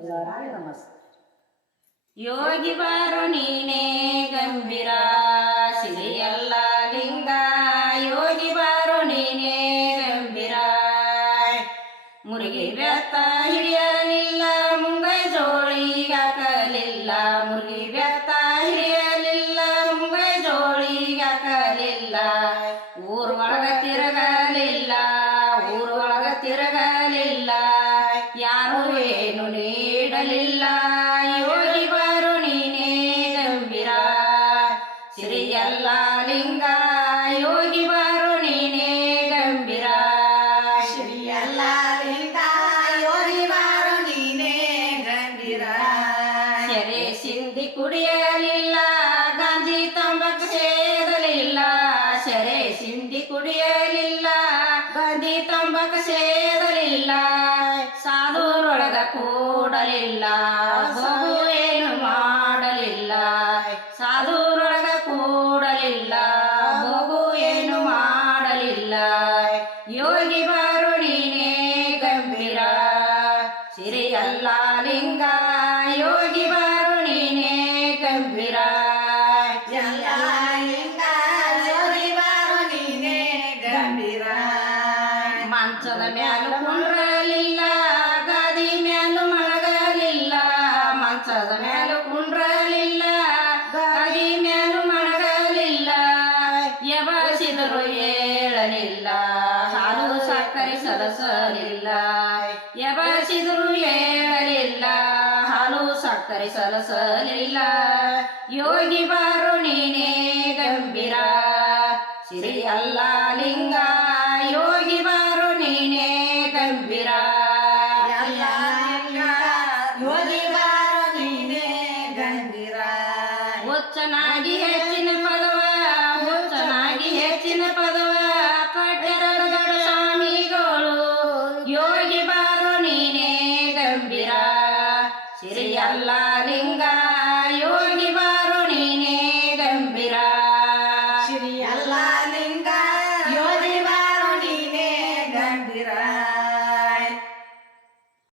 ಎಲ್ಲರಿಗೂ ನಮಸ್ತೆ. ಯೋಗಿ ಬಾರೋ ನೀನೇ ಗಂಭೀರ ಸಿರಿಯಲ್ಲ ಲಿಂಗ, ಯೋಗಿ ಬಾರೋ ನೀನೇ ಗಂಭೀರ. ಮುರುಗಿ ಬೆತ್ತ ಹಿಡಿಯಲಿಲ್ಲ ಮುಂಗೈ ಜೋಳಿಗಾಕಲಿಲ್ಲ, ಮುರುಗಿ ಬೆತ್ತ ಹಿಡಿಯಲಿಲ್ಲ ಮುಂಗೈ ಜೋಳಿಗಾಕಲಿಲ್ಲ. ಊರೊಳಗ ತಿರುಗಲಿಲ್ಲ, ಊರೊಳಗ ತಿರುಗಲಿಲ್ಲ, ಯಾರು ಏನು ನೀಡಲಿಲ್ಲ. ಯೋಗಿ ಬಾರೋ ನೀನೇ ಗಂಭೀರ ಸಿರಿಯಲ್ಲ ಲಿಂಗ, ಯೋಗಿ ಬಾರೋ ನೀನೇ ಗಂಭೀರ. ಶ್ರೀಯಲ್ಲ ಲಿಂಗ ಯೋಗಿ ಬಾರೋ ನೀನೇ ಗಂಭೀರ. ಸೆರೆ ಸಿಂಧಿ ಕುಡಿಯಲಿಲ್ಲ ಗಾಂಜಿ ತಂಬಾಕು ಸೇದಲಿಲ್ಲ, ಸೆರೆ ಸಿಂಧಿ ಕುಡಿಯಲಿಲ್ಲ ಗಾಂಧಿ ತಂಬಾಕು ಸೇದಲಿಲ್ಲ. ಸಾಧುರೊಳಗ ಕೂಡಲಿಲ್ಲ ಬಹು ಏನು ಮಾಡಲಿಲ್ಲ, ಸಾಧುರೊಳಗ ಕೂಡಲಿಲ್ಲ ಬಹು ಏನು ಮಾಡಲಿಲ್ಲ. ಯೋಗಿ ಬಾರೋ ನೀನೇ ಗಂಭೀರ ಸಿರಿಯಲ್ಲ ಲಿಂಗ, ಯೋಗಿ ಬಾರೋ ನೀನೇ ಗಂಭೀರ. ಎಲ್ಲ ಲಿಂಗ ಯೋಗಿ ಬಾರೋ ನೀನೇ ಗಂಭೀರ. ಮಂಚದ ಮ್ಯಾಲು ಕುಂಡ್ರಲಿಲ್ಲ ಗಾದಿ ಮ್ಯಾಲು ಮಣಗಲಿಲ್ಲ, ಮಂಚದ ಮ್ಯಾಲು ಕುಂಡ್ರಲಿಲ್ಲ ಗಾದಿ ಮ್ಯಾಲು ಮಣಗಲಿಲ್ಲ. ಎಬಸಿದರು ಏಳಲಿಲ್ಲ ಹಾಲು ಸಕ್ಕರೆ ಸಲಸಲಿಲ್ಲ, ಎಬಸಿದರು ಏಳಲಿಲ್ಲ ಹಾಲು ಸಕ್ಕರೆ ಸಲಸಲಿಲ್ಲ. ಯೋಗಿ ಬಾರೋ ನೀನೇ ಗಂಭೀರ ಸಿರಿಯಲ್ಲ ಲಿಂಗ, ಯೋಗಿ ಬಾರೋ ನೀನೇ ಗಂಭೀರ. ಎಲ್ಲ ಲಿಂಗ ಯೋಗಿ ಬಾರೋ ನೀನೇ ಗಂಭೀರ. ಹುಚ್ಚನಾಗಿ ಹೆಚ್ಚಿನ ಪದವ, ಹುಚ್ಚನಾಗಿ ಹೆಚ್ಚಿನ ಪದವ ಕಟ್ಟರ ದೊಡ್ಡ ಸ್ವಾಮಿಗಳು. ಯೋಗಿ ಬಾರೋ ನೀನೇ ಗಂಭೀರ ಸಿರಿಯಲ್ಲ ಲಿಂಗ.